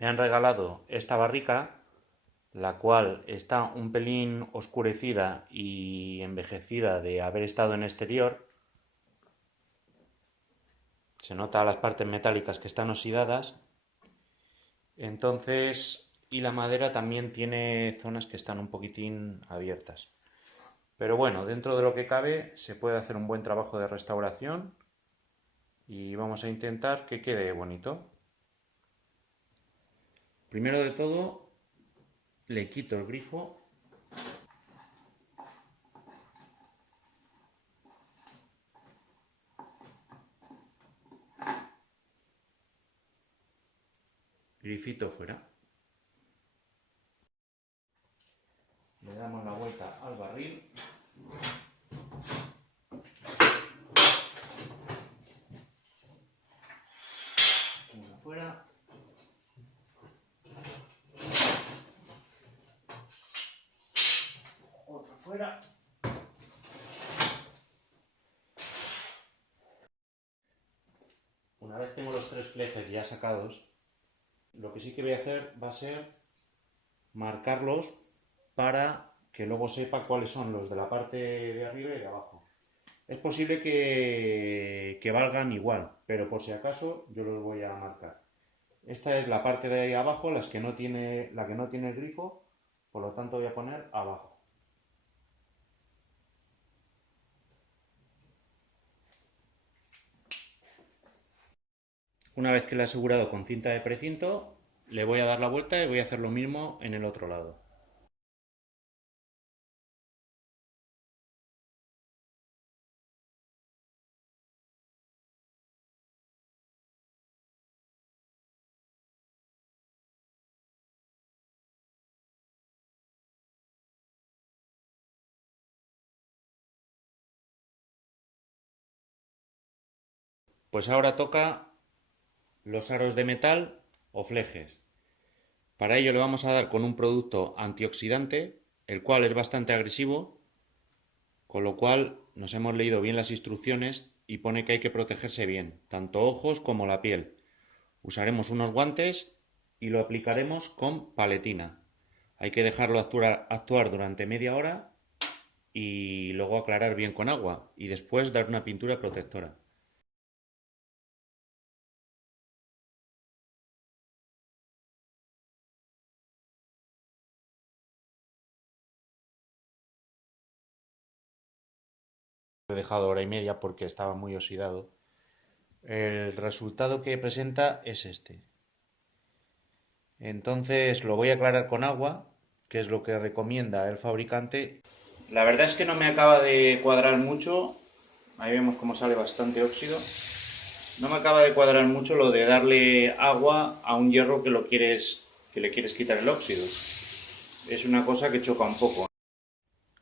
Me han regalado esta barrica, la cual está un pelín oscurecida y envejecida de haber estado en exterior. Se nota las partes metálicas que están oxidadas. Entonces, y la madera también tiene zonas que están un poquitín abiertas. Pero bueno, dentro de lo que cabe se puede hacer un buen trabajo de restauración y vamos a intentar que quede bonito. Primero de todo, le quito el grifo. Grifito fuera. Le damos la vuelta al barril. Una fuera. Otra fuera. Una vez tengo los tres flejes ya sacados, lo que sí que voy a hacer va a ser marcarlos para que luego sepa cuáles son los de la parte de arriba y de abajo. Es posible que valgan igual, pero por si acaso yo los voy a marcar. Esta es la parte de ahí abajo, la que no tiene el grifo, por lo tanto voy a poner abajo. Una vez que lo he asegurado con cinta de precinto, le voy a dar la vuelta y voy a hacer lo mismo en el otro lado. Pues ahora toca los aros de metal o flejes. Para ello le vamos a dar con un producto antioxidante, el cual es bastante agresivo, con lo cual nos hemos leído bien las instrucciones y pone que hay que protegerse bien, tanto ojos como la piel. Usaremos unos guantes y lo aplicaremos con paletina. Hay que dejarlo actuar durante media hora y luego aclarar bien con agua y después dar una pintura protectora. He dejado hora y media porque estaba muy oxidado. El resultado que presenta es este. Entonces lo voy a aclarar con agua, que es lo que recomienda el fabricante. La verdad es que no me acaba de cuadrar mucho. Ahí vemos cómo sale bastante óxido. No me acaba de cuadrar mucho lo de darle agua a un hierro que le quieres quitar el óxido. Es una cosa que choca un poco.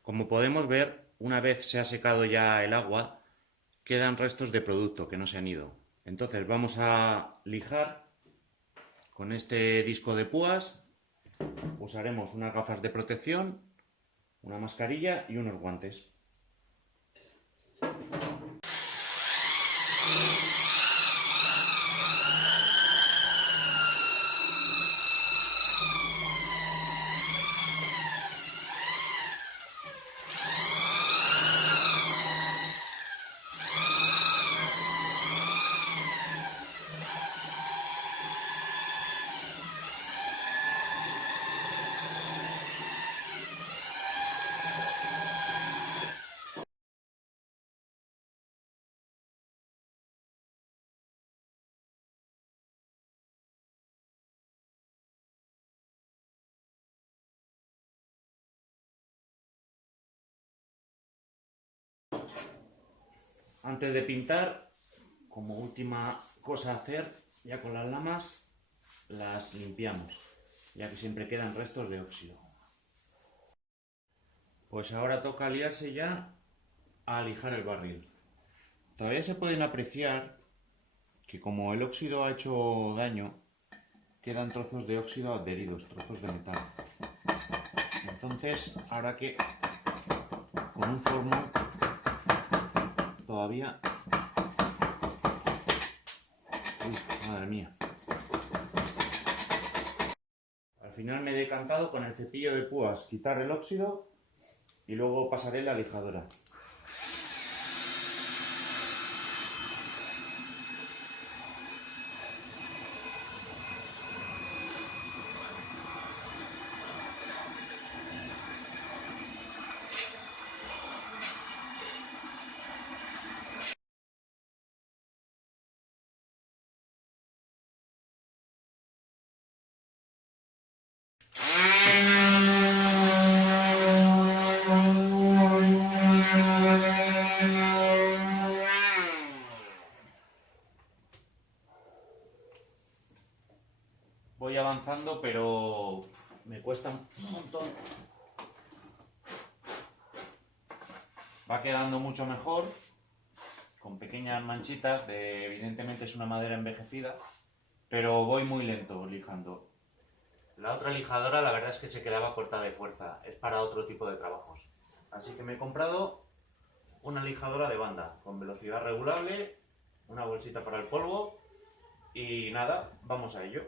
Como podemos ver, una vez se ha secado ya el agua, quedan restos de producto que no se han ido. Entonces vamos a lijar con este disco de púas. Usaremos unas gafas de protección, una mascarilla y unos guantes. Antes de pintar, como última cosa a hacer, ya con las lamas las limpiamos, ya que siempre quedan restos de óxido. Pues ahora toca aliarse ya a lijar el barril. Todavía se pueden apreciar que como el óxido ha hecho daño, quedan trozos de óxido adheridos, trozos de metal. Entonces, ahora que con un formol todavía... Uy, madre mía. final me he decantado con el cepillo de púas, quitar el óxido y luego pasaré la lijadora. Voy avanzando, pero me cuesta un montón. Va quedando mucho mejor, con pequeñas manchitas, evidentemente es una madera envejecida, pero voy muy lento lijando. La otra lijadora la verdad es que se quedaba corta de fuerza, es para otro tipo de trabajos. Así que me he comprado una lijadora de banda, con velocidad regulable, una bolsita para el polvo y nada, vamos a ello.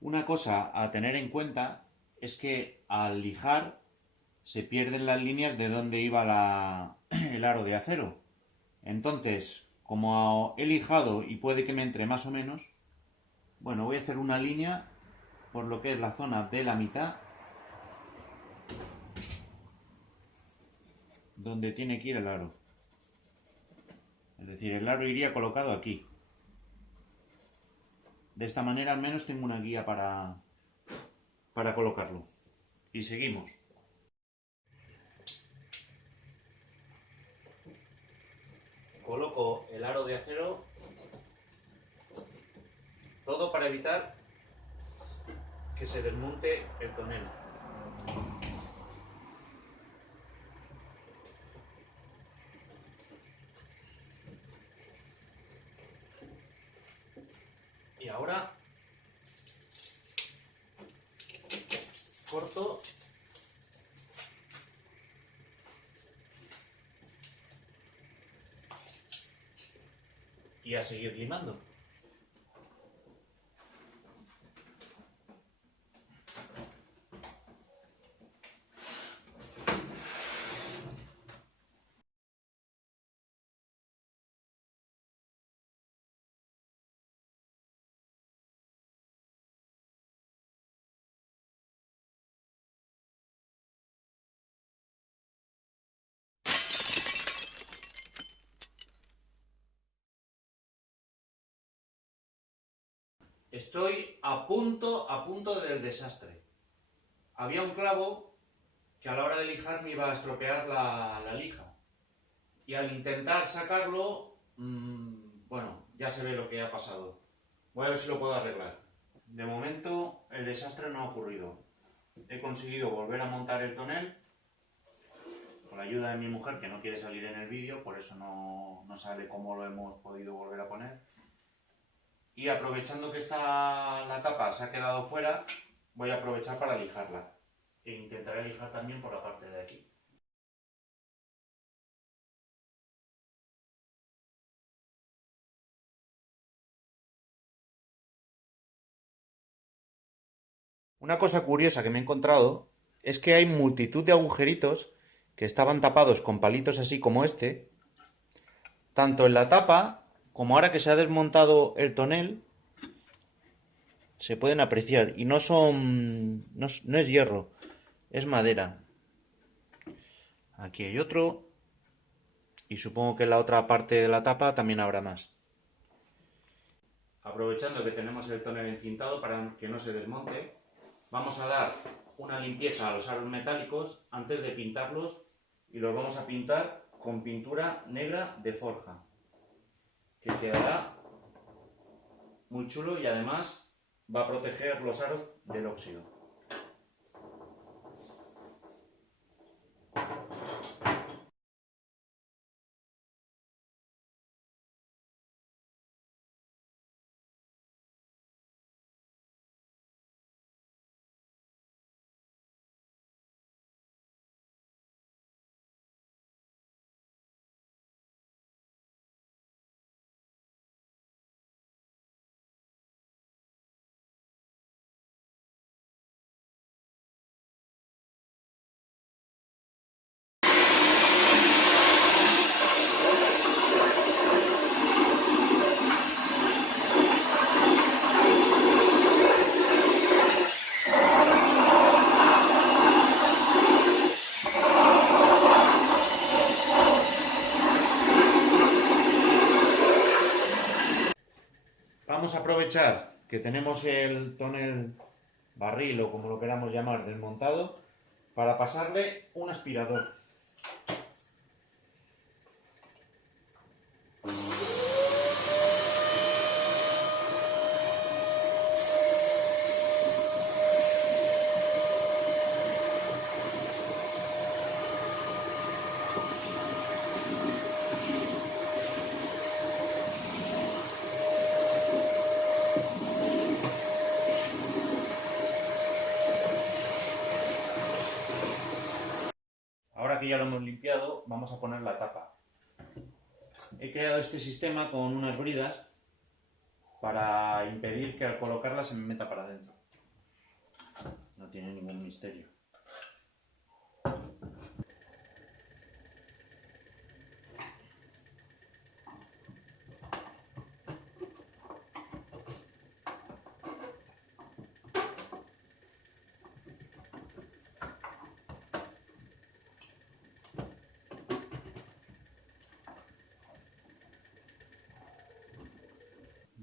Una cosa a tener en cuenta es que al lijar se pierden las líneas de donde iba el aro de acero. Entonces, como he lijado y puede que me entre más o menos, bueno, voy a hacer una línea por lo que es la zona de la mitad, donde tiene que ir el aro. Es decir, el aro iría colocado aquí. De esta manera al menos tengo una guía para colocarlo. Y seguimos. Coloco el aro de acero, todo para evitar que se desmonte el tonel. Y ahora corto y a seguir limando. Estoy a punto del desastre. Había un clavo que a la hora de lijar me iba a estropear la lija. Y al intentar sacarlo, bueno, ya se ve lo que ha pasado. Voy a ver si lo puedo arreglar. De momento el desastre no ha ocurrido. He conseguido volver a montar el tonel con la ayuda de mi mujer, que no quiere salir en el vídeo, por eso no sabe cómo lo hemos podido volver a poner. Y aprovechando que la tapa se ha quedado fuera, voy a aprovechar para lijarla. E intentaré lijar también por la parte de aquí. Una cosa curiosa que me he encontrado es que hay multitud de agujeritos que estaban tapados con palitos así como este, tanto en la tapa como ahora que se ha desmontado el tonel, se pueden apreciar y no es hierro, es madera. Aquí hay otro y supongo que en la otra parte de la tapa también habrá más. Aprovechando que tenemos el tonel encintado para que no se desmonte, vamos a dar una limpieza a los aros metálicos antes de pintarlos y los vamos a pintar con pintura negra de forja, que quedará muy chulo y además va a proteger los aros del óxido. Vamos a aprovechar que tenemos el tonel barril o como lo queramos llamar desmontado para pasarle un aspirador. Ahora que ya lo hemos limpiado, vamos a poner la tapa. He creado este sistema con unas bridas para impedir que al colocarla se me meta para adentro. No tiene ningún misterio.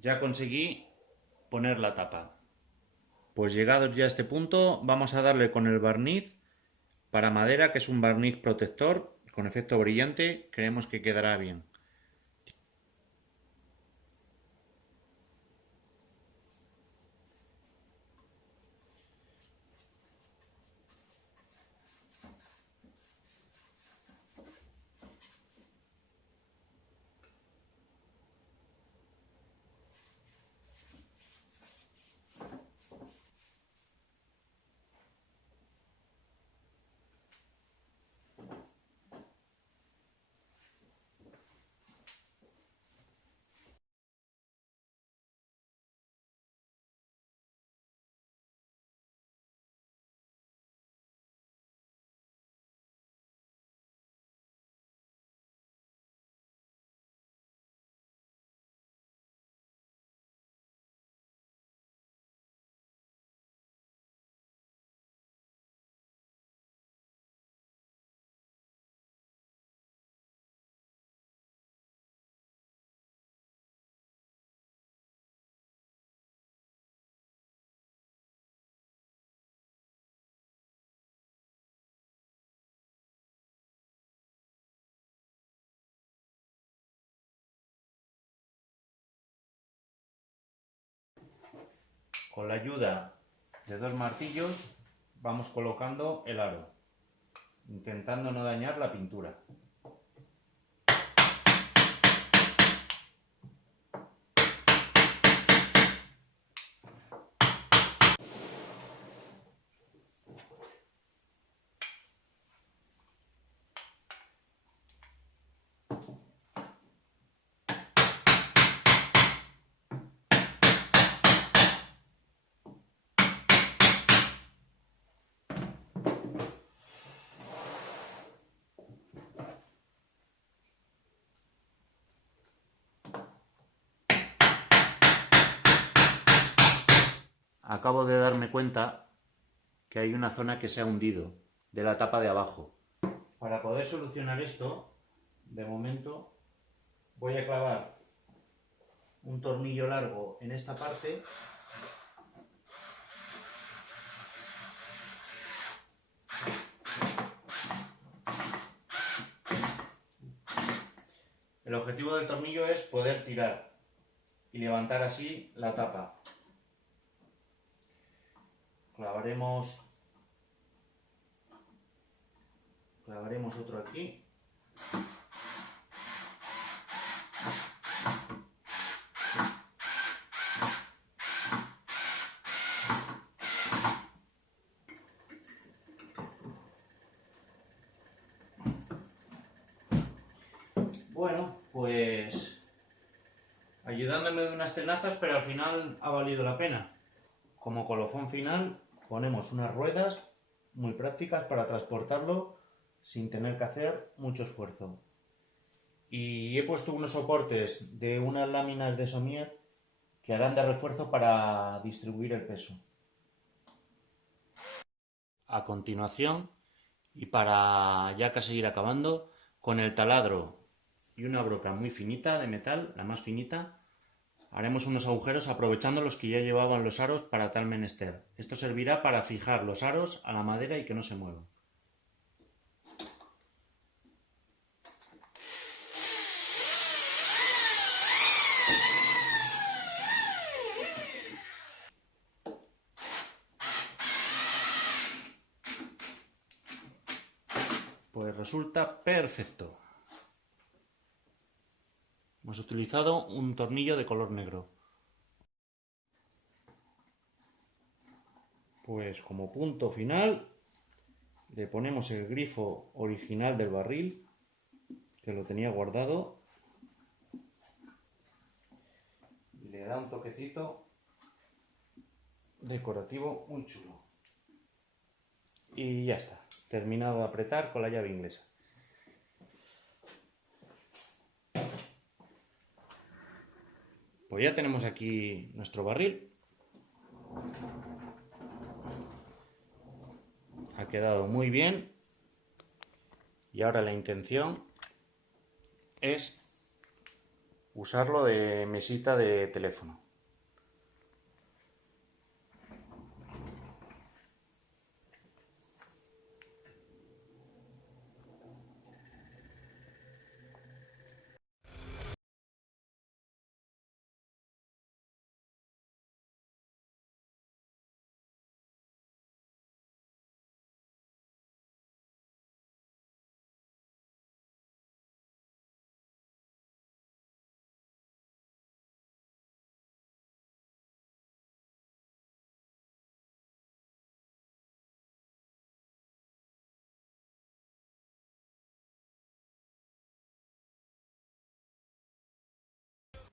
Ya conseguí poner la tapa. Pues llegados ya a este punto, vamos a darle con el barniz para madera, que es un barniz protector con efecto brillante. Creemos que quedará bien. Con la ayuda de dos martillos vamos colocando el aro, intentando no dañar la pintura. Acabo de darme cuenta que hay una zona que se ha hundido de la tapa de abajo. Para poder solucionar esto, de momento voy a clavar un tornillo largo en esta parte El objetivo del tornillo es poder tirar y levantar así la tapa. Clavaremos otro aquí. Bueno, pues ayudándome de unas tenazas, pero al final ha valido la pena. Como colofón final ponemos unas ruedas muy prácticas para transportarlo sin tener que hacer mucho esfuerzo. Y he puesto unos soportes de unas láminas de somier que harán de refuerzo para distribuir el peso. A continuación, y para ya casi ir acabando, con el taladro y una broca muy finita de metal, la más finita, haremos unos agujeros aprovechando los que ya llevaban los aros para tal menester. Esto servirá para fijar los aros a la madera y que no se muevan. Pues resulta perfecto. Hemos utilizado un tornillo de color negro. Pues como punto final le ponemos el grifo original del barril, que lo tenía guardado, y le da un toquecito decorativo muy chulo. Y ya está, terminado de apretar con la llave inglesa. Pues ya tenemos aquí nuestro barril. Ha quedado muy bien. Y ahora la intención es usarlo de mesita de teléfono.